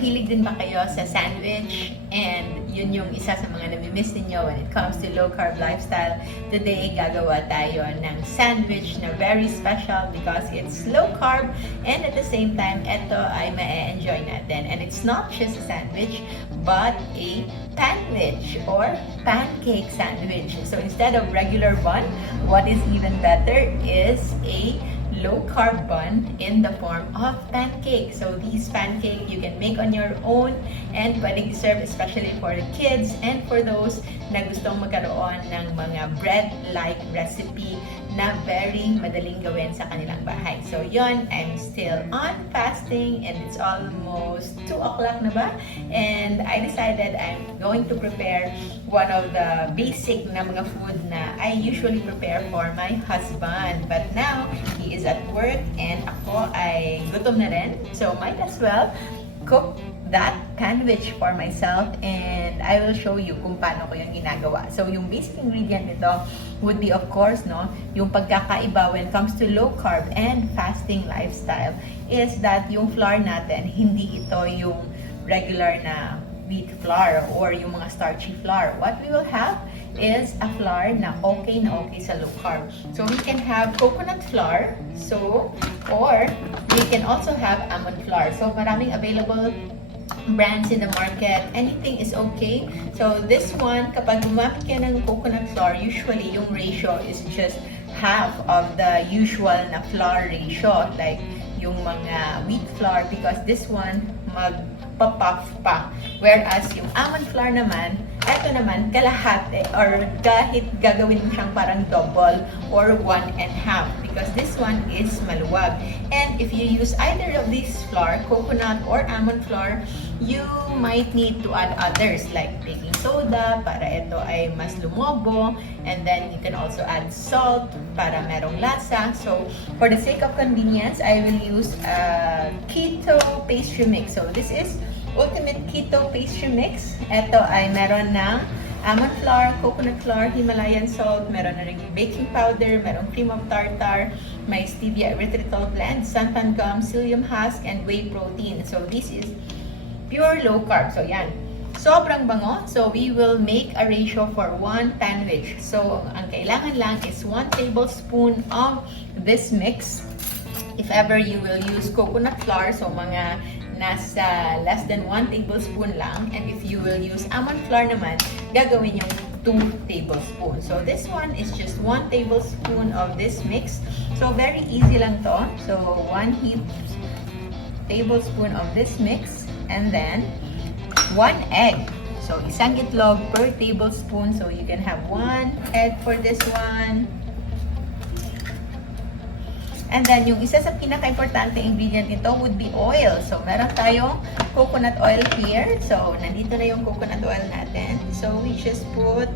Mahilig din ba kayo sa sandwich? And yun yung isa sa mga nami-miss ninyo when it comes to low carb lifestyle. Today, gagawa tayo ng sandwich na very special because it's low carb and at the same time, ito ay ma-enjoy natin. And it's not just a sandwich, but a panwich or pancake sandwich. So instead of regular bun, what is even better is a low carb bun in the form of pancake. So these pancake you can make on your own and pwedeng serve especially for the kids and for those na gustong magkaroon ng mga bread-like recipe na very madaling gawin sa kanilang bahay. So yon, I'm still on fasting and it's almost 2 o'clock na ba? And I decided I'm going to prepare one of the basic na mga food na I usually prepare for my husband. But now, he is at work and ako ay gutom na rin. So might as well cook that panwich for myself and I will show you kung paano ko yung ginagawa. So yung basic ingredient nito would be of course yung pagkakaiba when it comes to low carb and fasting lifestyle is that yung flour natin hindi ito yung regular na wheat flour or yung mga starchy flour. What we will have is a flour na okay sa low carb. So we can have coconut flour, or we can also have almond flour. So maraming available brands in the market. Anything is okay. So this one, kapag gumamit ka ng coconut flour, usually yung ratio is just half of the usual na flour ratio, like yung mga wheat flour, because this one magpa-puff pa. Whereas yung almond flour naman, eto naman kalahati or kahit gagawin mo siyang parang double or 1.5 because this one is maluwag. And if you use either of these flour, coconut or almond flour, you might need to add others like baking soda para ito ay mas lumobo, and then you can also add salt para merong lasa. So for the sake of convenience, I will use a keto pastry mix. So this is ultimate keto pastry mix. Ito ay meron ng almond flour, coconut flour, Himalayan salt, meron na rin baking powder, merong cream of tartar, may stevia erythritol blend, santan gum, psyllium husk, and whey protein. So this is pure low carb. So yan, sobrang bango. So we will make a ratio for 1 panwich. So ang kailangan lang is 1 tablespoon of this mix. If ever you will use coconut flour, so mga nasa less than 1 tablespoon lang. And if you will use almond flour naman, gagawin yung 2 tablespoons. So this one is just 1 tablespoon of this mix. So very easy lang to. So 1 tablespoon of this mix and then 1 egg. So isang itlog per tablespoon. So you can have 1 egg for this one. And then, yung isa sa pinaka-importante ingredient nito would be oil. So, meron tayong coconut oil here. So, nandito na yung coconut oil natin. So, we just put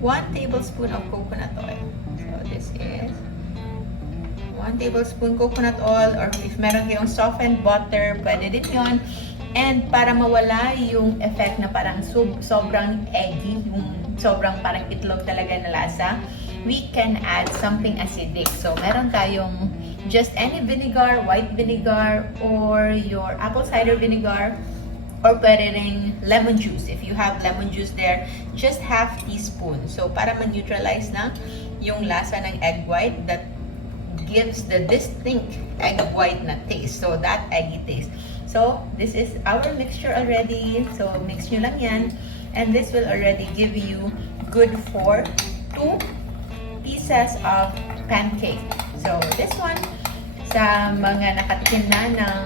1 tablespoon of coconut oil. So, this is 1 tablespoon coconut oil, or if meron kayong softened butter, pwede din yun. And para mawala yung effect na parang sobrang eggy, yung sobrang parang itlog talaga na lasa, we can add something acidic. So, meron tayong just any vinegar, white vinegar, or your apple cider vinegar, or pwede ring lemon juice. If you have lemon juice there, just half teaspoon. So, para ma-neutralize na yung lasa ng egg white that gives the distinct egg white na taste. So, that eggy taste. So, this is our mixture already. So, mix nyo lang yan. And this will already give you good for 2 pieces of pancake. So, this one, sa mga nakatikim na ng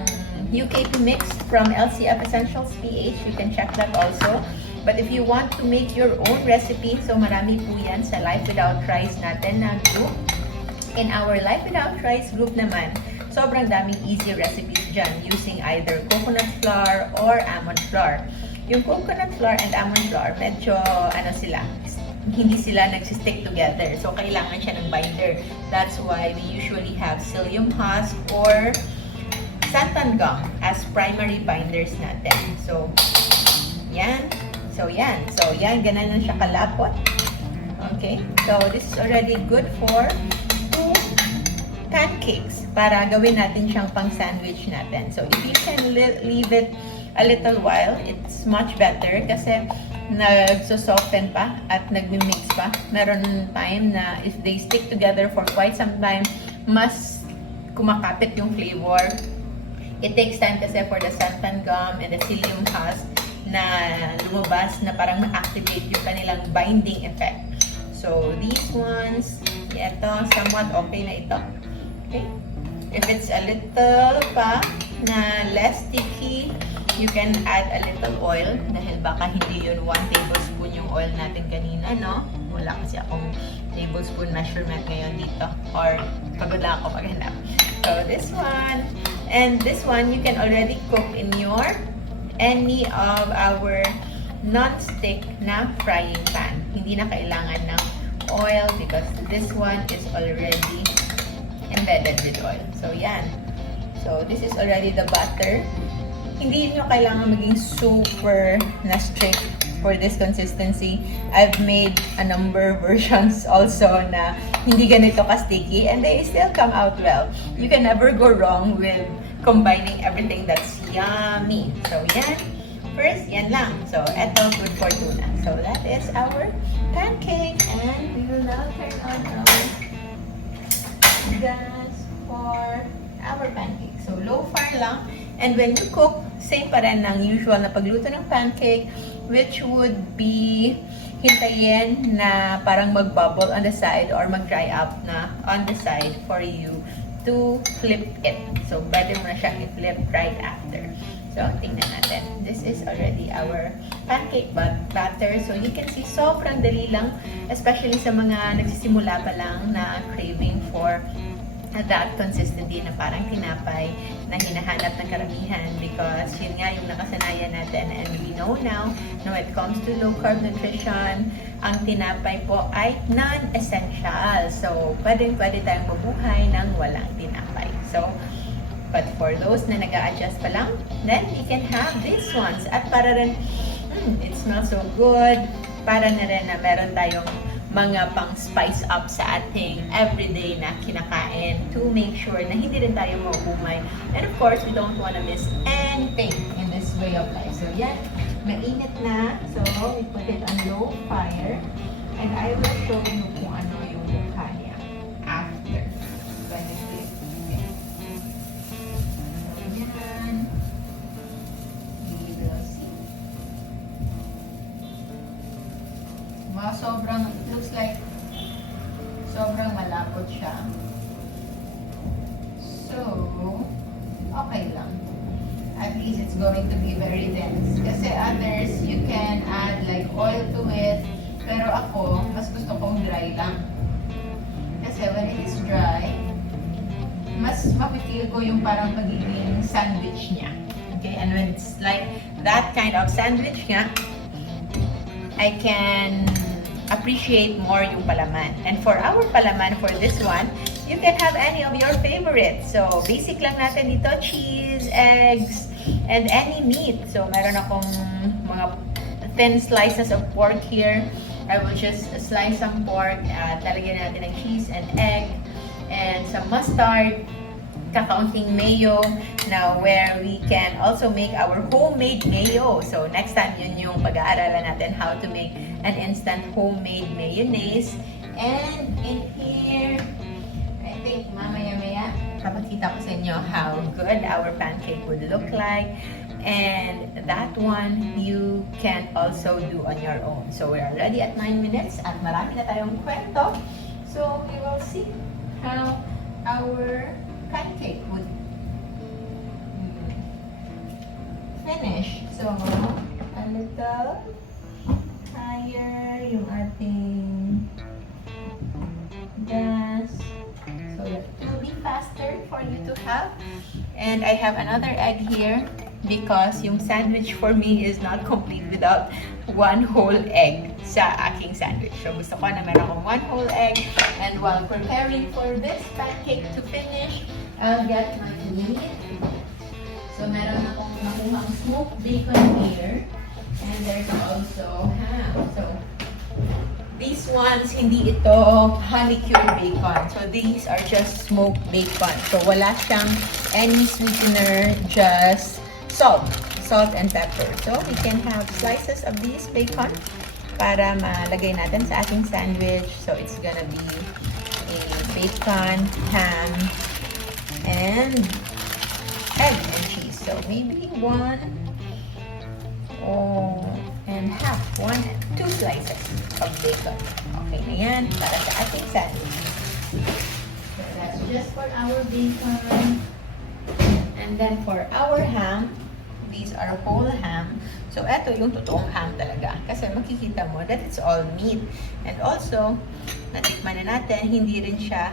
UKP mix from LCF Essentials PH, you can check that also. But if you want to make your own recipe, so marami po yan sa Life Without Rice natin na group. In our Life Without Rice group naman, sobrang daming easy recipes dyan using either coconut flour or almond flour. Yung coconut flour and almond flour, medyo hindi sila nagsistick together. So, kailangan siya ng binder. That's why we usually have psyllium husk or santan gum as primary binders natin. So, yan. So, yan. Ganun lang siya kalapot. Okay. So, this is already good for 2 pancakes para gawin natin siyang pang sandwich natin. So, if you can leave it a little while, it's much better kasi nagso-soften pa at nagmi-mix pa. Meron time na if they stick together for quite some time, mas kumakapit yung flavor. It takes time kasi for the santan gum and the psyllium husk na lumabas na parang ma-activate yung kanilang binding effect. So, these ones, ito, somewhat okay na ito. Okay? If it's a little pa na less sticky, you can add a little oil dahil baka hindi yun 1 tablespoon yung oil natin kanina, no? Wala kasi akong tablespoon measurement ngayon dito or pagod lang ako maghanap. So, this one. And this one, you can already cook in your any of our non-stick na frying pan. Hindi na kailangan ng oil because this one is already embedded with oil. So, yan. So, this is already the butter. Hindi nyo kailangan maging super na strict for this consistency. I've made a number of versions also na hindi ganito ka-sticky and they still come out well. You can never go wrong with combining everything that's yummy. So, yan. First, yan lang. So, eto, good for tuna. So, that is our pancake and we will now turn on our gas for our pancake. So, low fire lang. And when you cook, same pa rin ng usual na pagluto ng pancake, which would be hintayin na parang mag-bubble on the side or mag-dry up na on the side for you to flip it. So, pwede mo na siyang i-flip right after. So, tingnan natin. This is already our pancake batter. So, you can see sobrang dali lang, especially sa mga nagsisimula pa lang na craving for that consistency na parang tinapay na hinahanap ng karamihan because yun nga yung nakasanayan natin and we know now na when it comes to low carb nutrition, ang tinapay po ay non-essential. So, pwede tayong mabuhay ng walang tinapay. So, but for those na nag-a-adjust pa lang, then we can have these ones. At para rin, it smells so good. Para na rin na meron tayong mga pang spice up sa ating everyday na kinakain to make sure na hindi rin tayo maubumay. And of course, we don't want to miss anything in this way of life. So yan, mainit na. So we put it on low fire. And I will show you kung ano yung mukha niya after. So, okay. So yan. We will see. Wow, sobrang, it looks like sobrang malapot siya. So, okay lang. At least it's going to be very dense. Kasi others, you can add like oil to it. Pero ako, mas gusto kong dry lang. Kasi when it is dry, mas mapipil ko yung parang magiging sandwich niya. Okay, and when it's like that kind of sandwich nga, I can appreciate more yung palaman. And for our palaman, for this one, you can have any of your favorites. So, basic lang natin dito, cheese, eggs, and any meat. So, meron akong mga thin slices of pork here. I will just slice some pork at lalagyan natin ng cheese and egg and some mustard, kakaunting mayo na where we can also make our homemade mayo. So next time yun yung pag-aaralan natin how to make an instant homemade mayonnaise. And in here, I think mamaya-maya papakita ko sa inyo how good our pancake would look like. And that one you can also do on your own. So we're already at 9 minutes at marami na tayong kwento. So we will see how our pancake would finish. So, a little higher yung ating gas. So that it will be faster for you to have. And I have another egg here because yung sandwich for me is not complete without one whole egg sa aking sandwich. So gusto ko na meron akong one whole egg. And while preparing for this pancake to finish, I'll get my meat. So meron akong nakuha ang smoked bacon here. And there's also ham. So these ones, hindi ito honey-cured bacon. So these are just smoked bacon. So wala siyang any sweetener, just salt. salt and pepper. So, we can have slices of these bacon para malagay natin sa ating sandwich. So, it's gonna be a bacon, ham, and egg and cheese. So, maybe 2 slices of bacon. Okay na yan para sa ating sandwich. So, that's just for our bacon. And then for our ham, these are whole ham. So, eto yung totoong ham talaga. Kasi makikita mo that it's all meat. And also, natikman na natin, hindi rin siya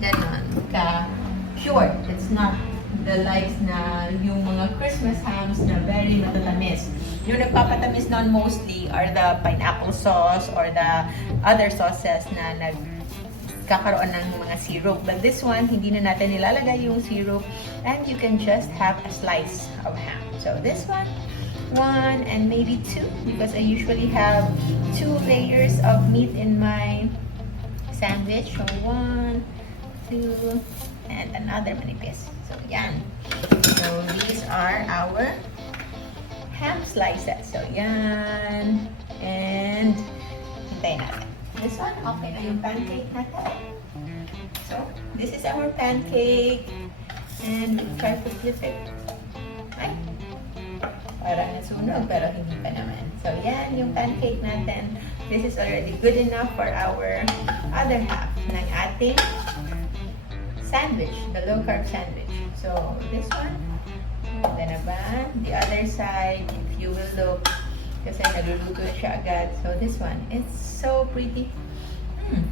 ganon ka-pure. It's not the likes na yung mga Christmas hams na very matatamis. Yung nagpapatamis nun mostly are the pineapple sauce or the other sauces na nagkakaroon ng mga syrup. But this one, hindi na natin nilalagay yung syrup and you can just have a slice of ham. So this one and maybe 2 because I usually have 2 layers of meat in my sandwich. So 1, 2, and another manipis. So yan. So these are our ham slices. So yan. And hintayin natin. This one, okay na yung pancake natin. So this is our pancake. And try to flip it. Ay. Parang nasunog pero hindi pa naman. So yan yung pancake natin. This is already good enough for our other half ng ating sandwich, the low carb sandwich. So this one, ganda na ba? The other side, if you will look, kasi nagluluto siya agad. So this one, it's so pretty. And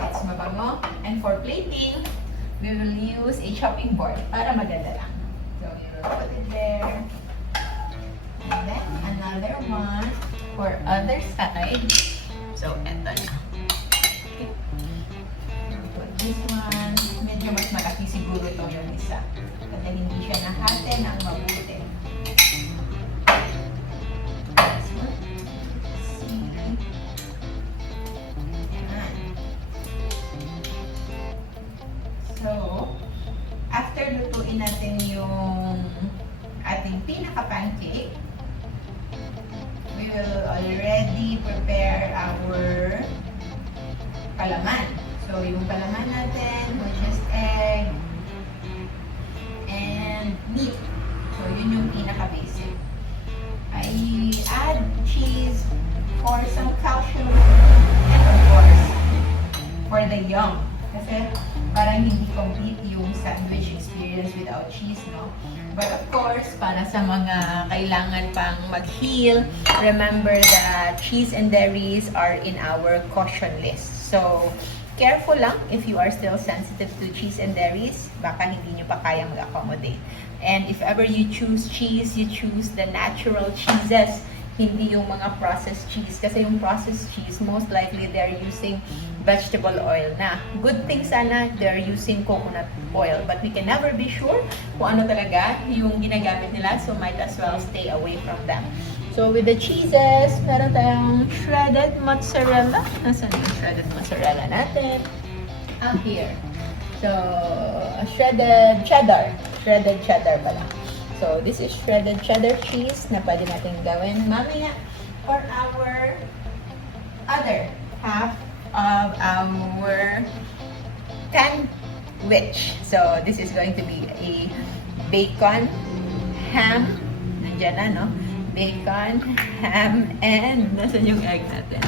it's mabango. And for plating, we will use a chopping board para maganda lang. So you will put it there. And then another one for other side. So eto na. Okay. Put this one. Medyo mas malaki siguro ito yung isa. Kasi hindi siya nahati ng mabuti. This one. See. Yan. So, after lutuin natin yung ating pinaka-pancake, we will already prepare our palaman. So, yung palaman natin, which is egg and meat. So, yun yung pinaka-basic. I add cheese for some calcium and of course, for the young. Kasi parang hindi complete yung sandwich experience without cheese, no? But of course, para sa mga kailangan pang mag-heal, remember that cheese and dairies are in our caution list. So, careful lang if you are still sensitive to cheese and dairies, baka hindi nyo pa kaya mag-accommodate. And if ever you choose cheese, you choose the natural cheeses, hindi yung mga processed cheese. Kasi yung processed cheese, most likely they're using vegetable oil na. Good thing sana, they're using coconut oil. But we can never be sure kung ano talaga yung ginagamit nila. So might as well stay away from them. So with the cheeses, meron tayong shredded mozzarella. Nasaan yung shredded mozzarella natin? Here. So, shredded cheddar. Shredded cheddar pala. So, this is shredded cheddar cheese na pwede natin gawin mamaya for our other half of our sandwich. So, this is going to be a bacon, ham, nandiyan na, no? Bacon, ham, and nasan yung egg natin?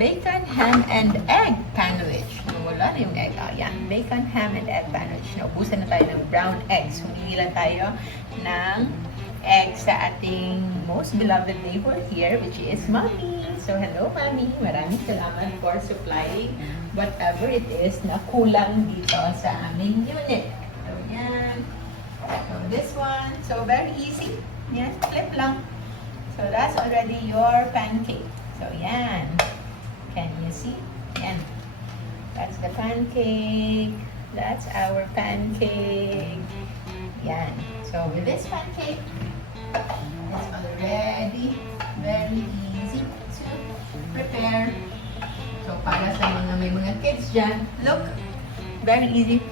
Bacon, ham, and egg sandwich. Wala na yung egg. Oh, yan. Bacon, ham, and egg sandwich. Naubusan na tayo ng brown eggs. Humingi lang tayo ng egg sa ating most beloved neighbor here, which is Mommy. So, hello, Mommy. Maraming salamat for supplying whatever it is na kulang dito sa aming unit. So, yan. So, this one. So, very easy. Yan. Flip lang. So, that's already your pancake. So, yan. Can you see? Yan. That's the pancake. That's our pancake. Yan. So, with this pancake, it's already very easy to prepare. So, para sa mga may mga kids dyan, look, very easy.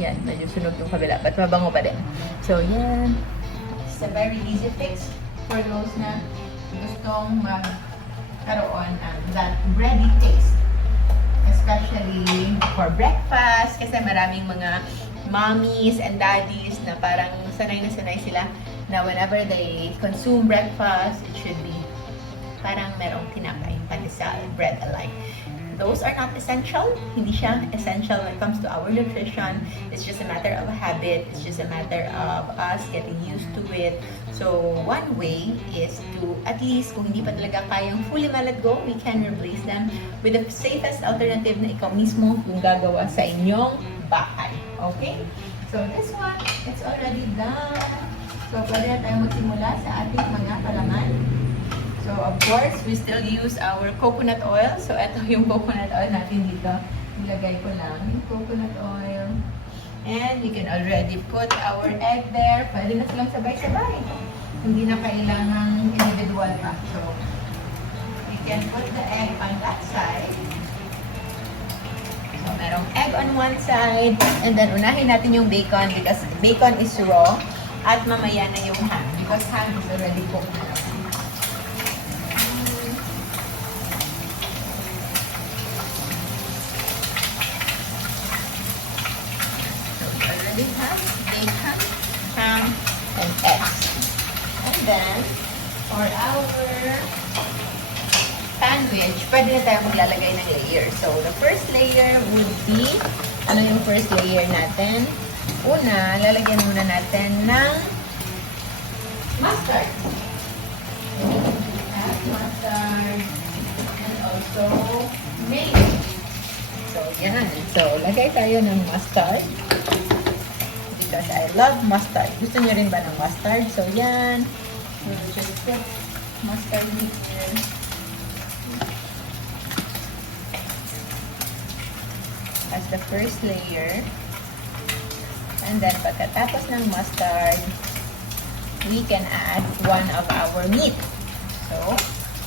Yan, medyo sunog yung kabila, but mabango pa din. So, yan. It's a very easy fix for those na gustong magkaroon ng that bready taste. Especially for breakfast, kasi maraming mga mommies and daddies na parang sanay na sanay sila na whenever they consume breakfast, it should be parang merong tinapay, pandesal, bread alike. Those are not essential. Hindi siya essential when it comes to our nutrition. It's just a matter of a habit. It's just a matter of us getting used to it. So, one way is to, at least, kung hindi pa talaga kayang fully let go, we can replace them with the safest alternative na ikaw mismo yung gagawa sa inyong bahay. Okay? So, this one, it's already done. So, pwede na tayo magsimula sa ating mga palaman. So, of course, we still use our coconut oil. So, ito yung coconut oil natin dito. Ilagay ko lang yung coconut oil. And we can already put our egg there. Pwede na silang sabay-sabay. Hindi na kailangang individual pa. So, we can put the egg on that side. So, merong egg on one side. And then, unahin natin yung bacon because bacon is raw. At mamaya na yung ham because ham is already cooked. We have bacon, ham, and eggs. And then, for our sandwich, pwede na tayo maglalagay ng layer. So, the first layer would be, ano yung first layer natin? Una, lalagyan muna natin ng mustard. So, we have mustard and also mayo. So, yan. So, lagay tayo ng mustard. Because I love mustard. Gusto niyo rin ba ng mustard? So, yan. We'll just put mustard here. As the first layer. And then, pagkatapos ng mustard, we can add one of our meat. So,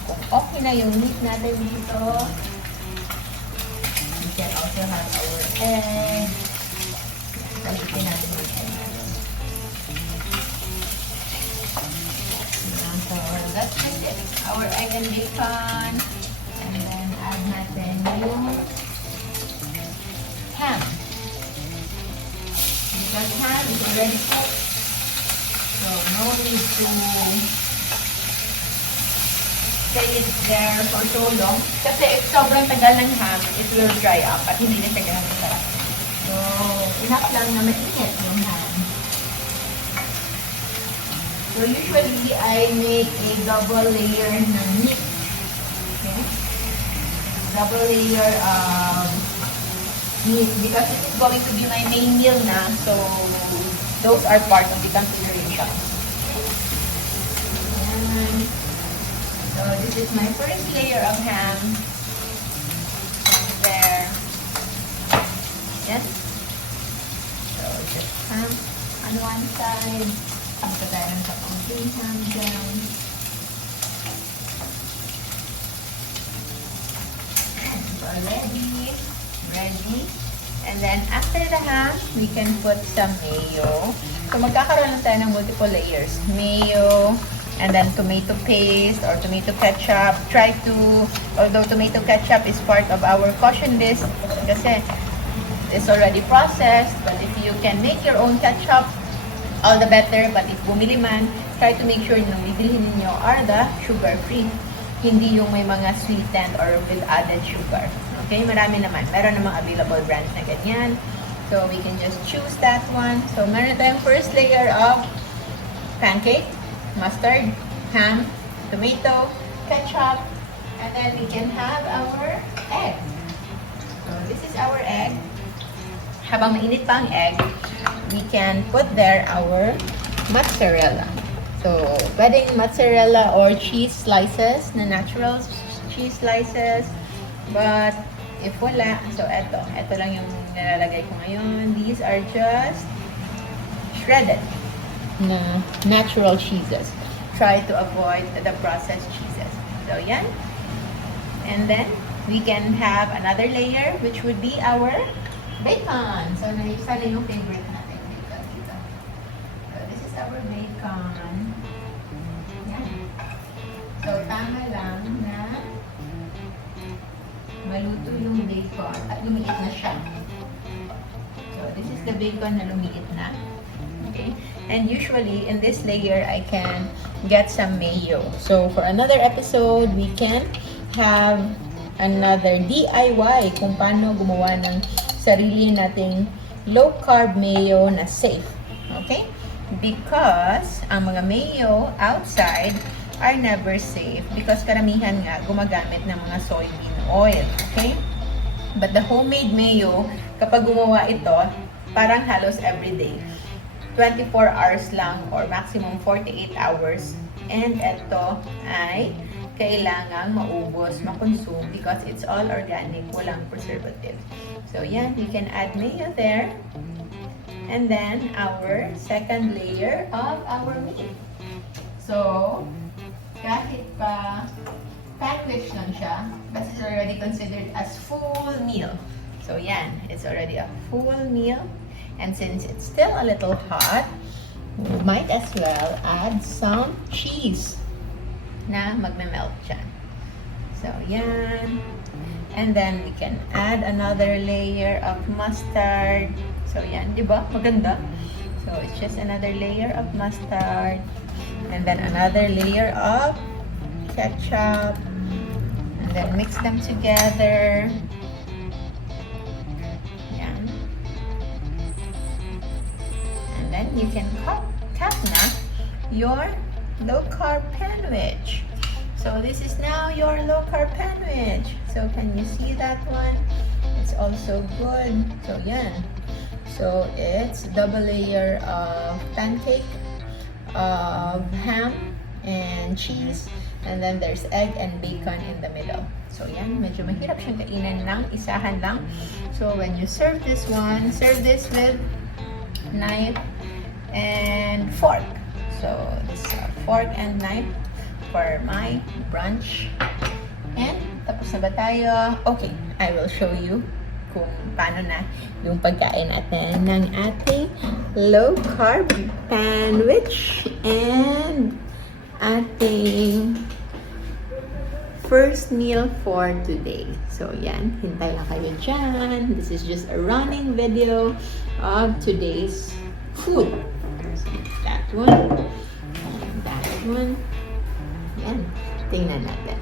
kung okay na yung meat natin dito, we can also have our egg. Gamitin natin yung egg. So, that's just it. Our egg and bacon. And then, add natin yung ham. Because ham is already cooked. So, no need to stay it there for so long. Kasi if sobrang tagal ng ham, it will dry up at hindi na siya ganun sarap. So, enough lang na mainit yung ham. So, usually, I make a double layer ng meat. Okay? Double layer of meat because it is going to be my main meal na. So, those are part of the consideration. And, so, this is my first layer of ham. There. Yes. So, just ham on one side. Pagkagalan sa konting ham dyan. So, ready. And then, after the ham, we can put some mayo. So, magkakaroon lang tayo ng multiple layers. Mayo, and then tomato paste or tomato ketchup. Try to, although tomato ketchup is part of our caution list, kasi it's already processed, but if you can make your own ketchup, all the better. But if bumili man, try to make sure na bibilhin ninyo are the sugar-free. Hindi yung may mga sweetened or with added sugar. Okay, marami naman. Meron namang available brands na ganyan. So, we can just choose that one. So, meron tayong first layer of pancake, mustard, ham, tomato, ketchup, and then we can have our egg. So, this is our egg. Habang mainit pa ang egg, we can put there our mozzarella. So, pwedeng mozzarella or cheese slices na natural cheese slices. But, if wala, so eto lang yung nilalagay ko ngayon. These are just shredded na natural cheeses. Try to avoid the processed cheeses. So, yan. And then, we can have another layer, which would be our bacon. So, sana yung favorite natin. Bacon dito. So, bacon. Yan. So, tama lang na maluto yung bacon at lumiit na siya. So, this is the bacon na lumiit na. Okay? And usually, in this layer, I can get some mayo. So, for another episode, we can have another DIY kung paano gumawa ng sarili nating low-carb mayo na safe. Okay? Because ang mga mayo outside are never safe because karamihan nga gumagamit ng mga soybean oil. Okay? But the homemade mayo, kapag gumawa ito, parang halos everyday. 24 hours lang or maximum 48 hours. And ito ay kailangang maubos, makonsume because it's all organic, walang preservative. So yan, you can add mayo there. And then our second layer of our meat. So, kahit pa Panwich lang siya, but it's already considered as full meal. So yan, it's already a full meal. And since it's still a little hot, we might as well add some cheese na magme-melt dyan. So, yan. And then we can add another layer of mustard. So, yan. Di ba? Maganda. So, it's just another layer of mustard. And then another layer of ketchup. And then mix them together. Then you can cut na your low-carb Panwich. So this is now your low-carb Panwich. So can you see that one? It's also good. So yan. So it's double layer of pancake, of ham and cheese, and then there's egg and bacon in the middle. So yan, medyo mahirap siyang kainin ng isahan lang. So when you serve this one, serve this with knife and fork. So this is a fork and knife for my brunch. And tapos na ba tayo? Okay, I will show you kung paano na yung pagkain natin ng ating low carb Panwich and ating first meal for today. So yan, hintay lang kayo dyan. This is just a running video of today's food. So, that one and that one. Yan, tingnan natin.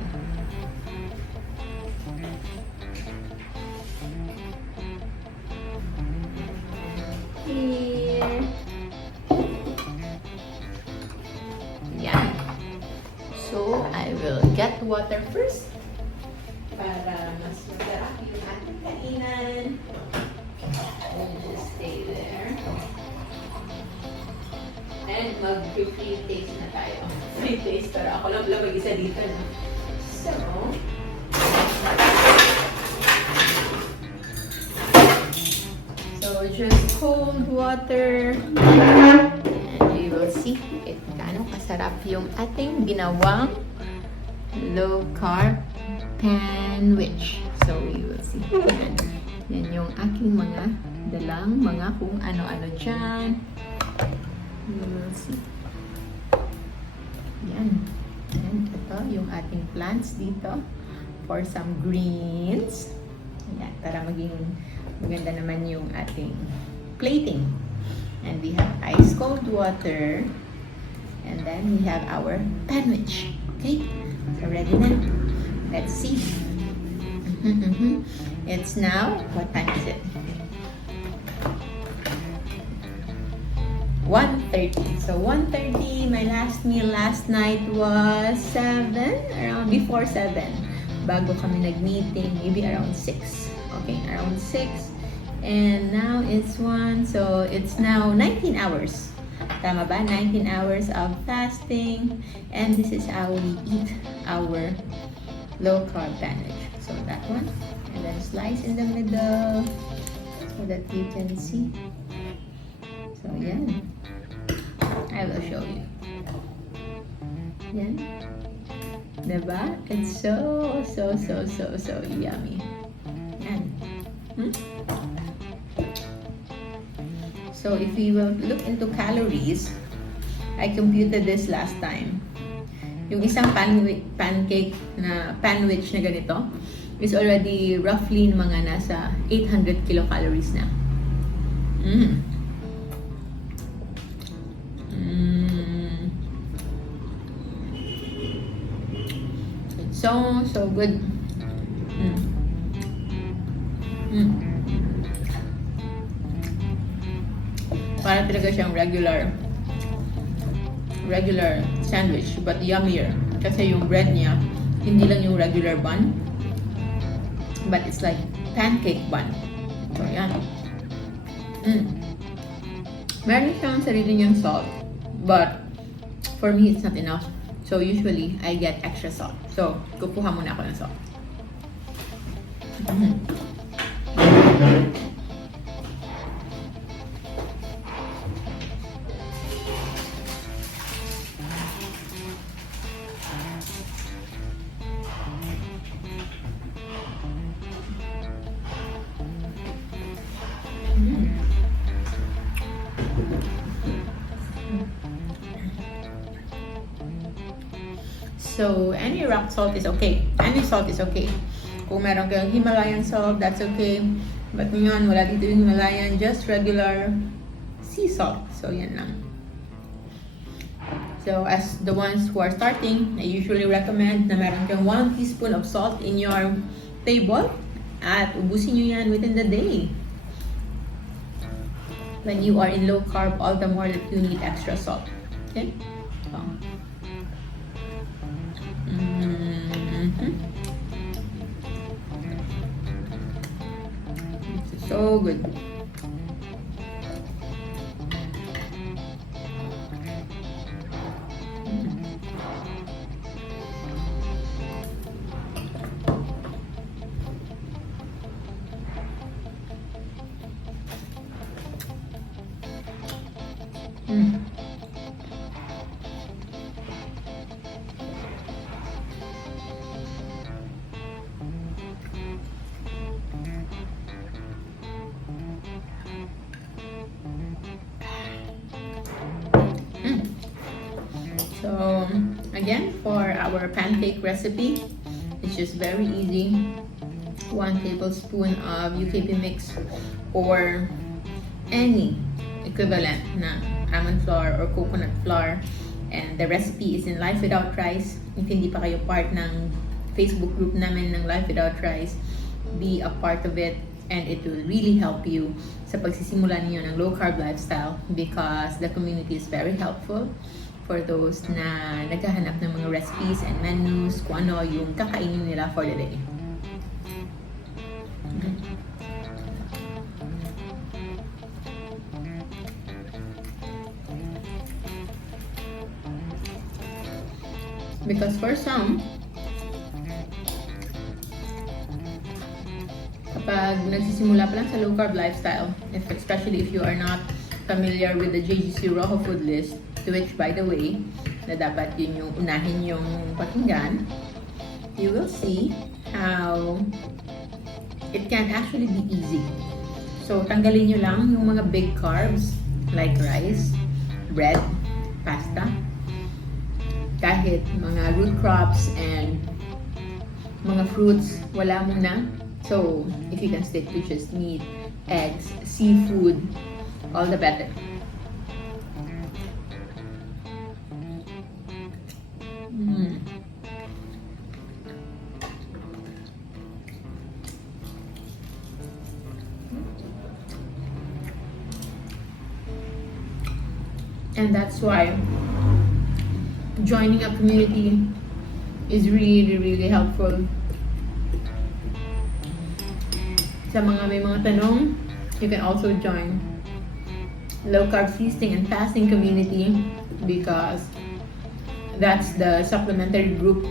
Here. Yan. So, I will get water first para mas masarap yung ating kainan. Let me just stay there. And mag-free taste na tayo. Free taste, pero ako lang mag-isa dito. No? So just cold water. And you will see if gaano kasarap yung ating ginawang low-carb Panwich. So you will see. Yan yung aking mga dalang mga kung ano-ano dyan. You will see. Yan. And ito yung ating plants dito for some greens. Yan. Para maging maganda naman yung ating plating. And we have ice cold water. And then we have our Panwich. Okay? So ready na. Let's see. It's now, what time is it? 1:30. So 1:30, my last meal last night was 7, around before 7. Bago kami nag-meeting, maybe around 6. Okay, around 6. And now it's 1, so it's now 19 hours. Tama ba? 19 hours of fasting. And this is how we eat our low-carb Panwich. So that one. And then slice in the middle so that you can see. So, yan. I will show you. Yan. Diba? It's so yummy. Yan. So, if we will look into calories, I computed this last time. Yung isang pancake na Panwich na ganito is already roughly mga nasa 800 kilocalories na. It's so good. Para talaga siyang regular sandwich, but yummier. Kasi yung bread niya, hindi lang yung regular bun, but it's like pancake bun. So, yan. Meron siyang sarili niyang salt, but for me, it's not enough. So, usually, I get extra salt. So, kukuha muna ako ng salt. So, any rock salt is okay. Any salt is okay. Kung meron kayong Himalayan salt, that's okay. But ngayon, wala dito yung Himalayan, just regular sea salt. So, yan lang. So, as the ones who are starting, I usually recommend na meron kang 1 teaspoon of salt in your table at ubusin nyo yan within the day. When you are in low carb, all the more that you need extra salt. Okay? So, it's so good. So again, for our pancake recipe, it's just very easy. 1 tablespoon of UKP mix or any equivalent na almond flour or coconut flour, and the recipe is in Life Without Rice. If hindi pa kayo part ng Facebook group namin ng Life Without Rice, be a part of it, and it will really help you sa pagsisimula niyo ng low carb lifestyle, because the community is very helpful for those na naghahanap ng mga recipes and menus, kung ano yung kakainin nila for the day. Because for some, kapag nagsisimula pa lang sa low carb lifestyle, especially if you are not familiar with the JGC Raw Food List, to which, by the way, na dapat yun yung unahin yung pakinggan, you will see how it can actually be easy. So, tanggalin nyo lang yung mga big carbs like rice, bread, pasta, kahit mga root crops and mga fruits, wala muna. So, if you can stick to just meat, eggs, seafood, all the better. And that's why joining a community is really, really helpful. Sa mga may mga tanong, you can also join Low Carb Feasting and Fasting community, because that's the supplementary group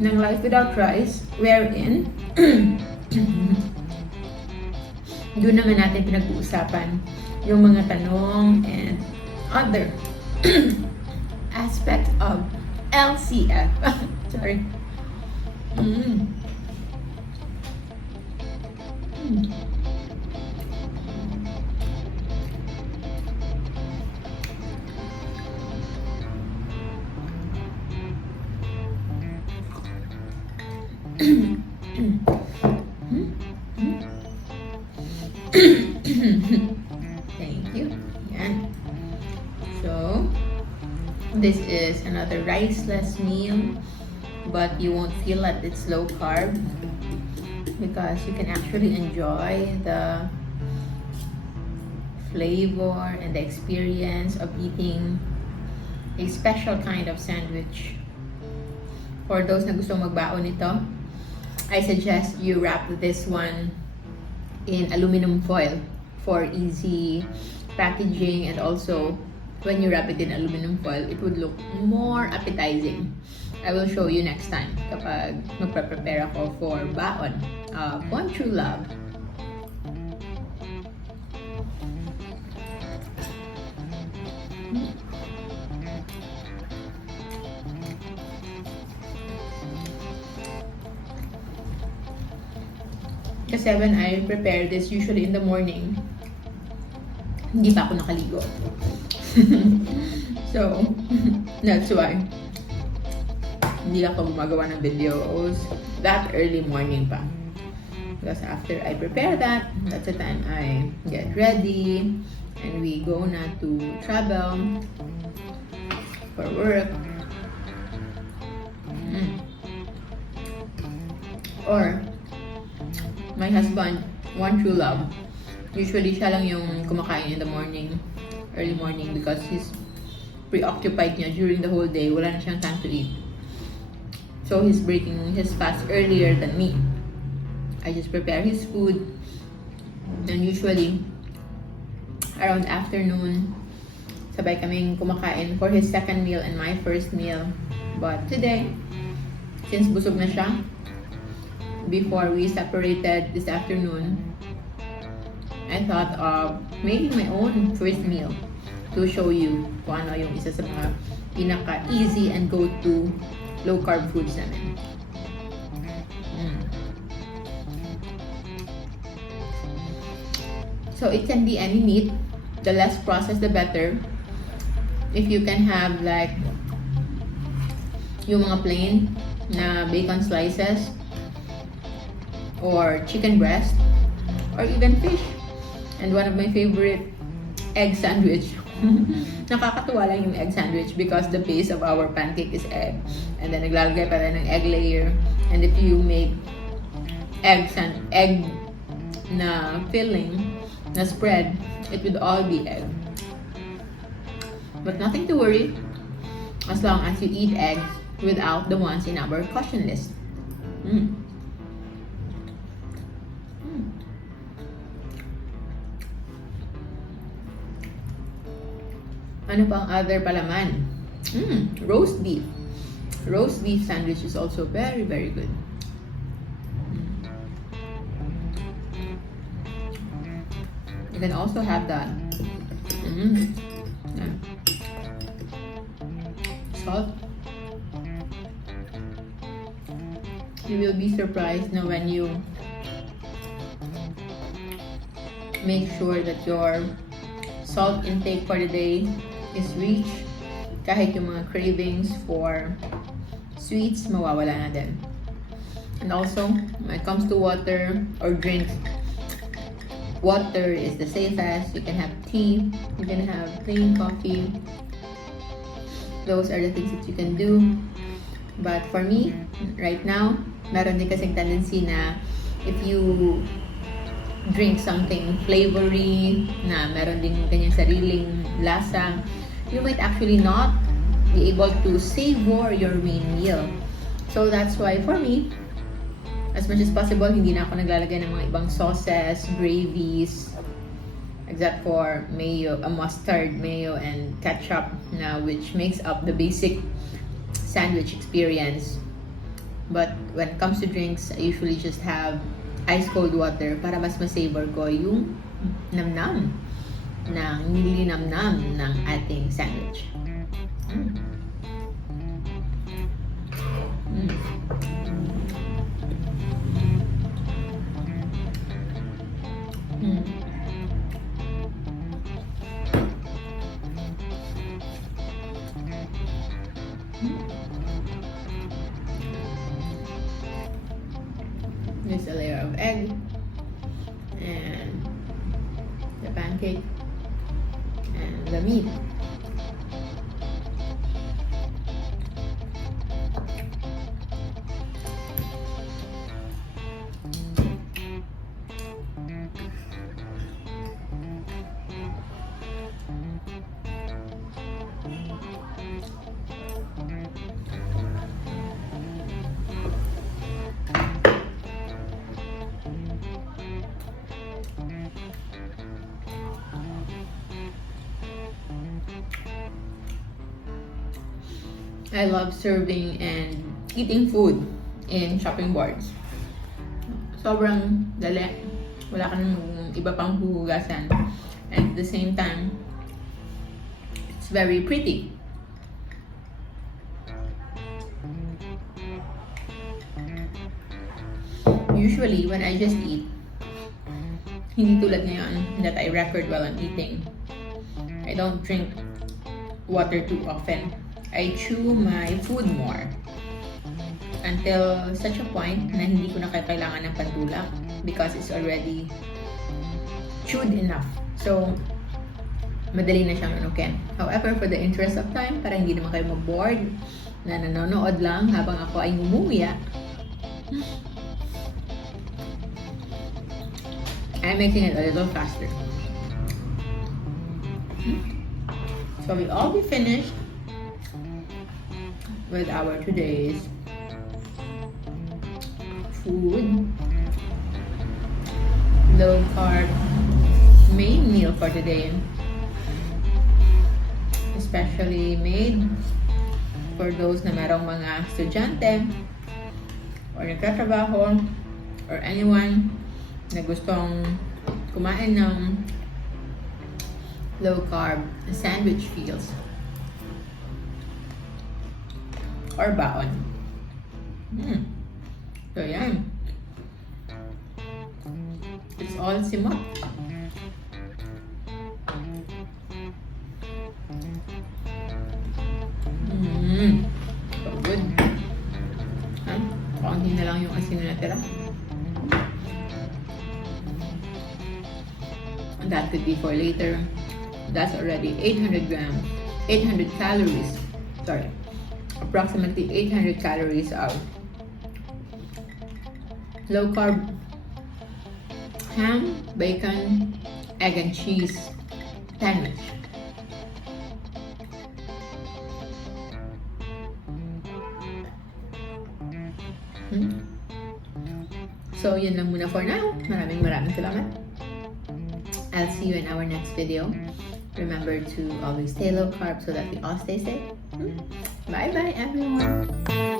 ng Life Without Rice, wherein doon naman natin pinag-uusapan yung mga tanong and other aspect of LCF. Sorry. Thank you. Yan. So, this is another riceless meal, but you won't feel that it's low carb because you can actually enjoy the flavor and the experience of eating a special kind of sandwich. For those na gusto magbaon nito, I suggest you wrap this one in aluminum foil for easy packaging, and also when you wrap it in aluminum foil, it would look more appetizing. I will show you next time kapag magpe-prepare ako for baon. One True Love. Kasi when I prepare this, usually in the morning, hindi pa ako nakaligo. So, that's why hindi ako gumagawa ng videos that early morning pa. Because after I prepare that, that's the time I get ready and we go na to travel for work. Or my husband, One True Love, usually siya lang yung kumakain in the morning, early morning, because he's preoccupied niya during the whole day. Wala na siyang time to eat. So he's breaking his fast earlier than me. I just prepare his food, and usually around afternoon, sabay kaming kumakain for his second meal and my first meal. But today, since busog na siya, before we separated this afternoon, I thought of making my own first meal to show you kung ano yung isa sa mga pinaka-easy and go-to low-carb foods namin. So it can be any meat. The less processed, the better. If you can have like yung mga plain na bacon slices, or chicken breast, or even fish. And one of my favorite, egg sandwich. Nakakatuwa lang yung egg sandwich because the base of our pancake is egg. And then naglalagay pa rin ng egg layer. And if you make egg na filling, na spread, it would all be egg. But nothing to worry as long as you eat eggs without the ones in our caution list. Ano pang other palaman? Roast beef. Roast beef sandwich is also very, very good. You can also have that. Salt. You will be surprised now when you make sure that your salt intake for the day is reached. Kahit yung mga cravings for sweets, mawawala na din. And also, when it comes to water or drinks, water is the safest. You can have tea, you can have plain coffee. Those are the things that you can do. But for me, right now, meron din kasing tendency na if you drink something flavory na meron din kanyang sariling lasa, you might actually not be able to savor your main meal. So that's why for me, as much as possible, hindi na ako naglalagay ng mga ibang sauces, gravies, except for mayo, mustard, mayo, and ketchup na which makes up the basic sandwich experience. But when it comes to drinks, I usually just have ice cold water para mas ma-savor ko yung namnam ng nilinamnam ng ating sandwich. Just a layer of egg and the pancake and the meat. I love serving and eating food in chopping boards. Sobrang dali. Wala ka nang iba pang huhugasan. And at the same time, it's very pretty. Usually, when I just eat, hindi tulad ngayon that I record while I'm eating. I don't drink water too often. I chew my food more until such a point na hindi ko na kailangan ng pantulak because it's already chewed enough. So, madali na siyang anukin. However, for the interest of time, para hindi naman kayo mag-bored na nanonood lang habang ako ay ngumuya, I'm making it a little faster. So, we all be finished with our today's food, low carb main meal for today, especially made for those na merong mga estudyante or nagtatrabaho or anyone na gustong kumain ng low carb sandwich meals or baon. So yan. It's all simot. So good. Kaunti na lang yung asin na natira. And that could be for later. That's already 800 calories. Sorry. Approximately 800 calories out. Low carb ham, bacon, egg and cheese sandwich. So yun lang muna for now. Maraming salamat. I'll see you in our next video. Remember to always stay low carb so that we all stay safe. Bye bye everyone.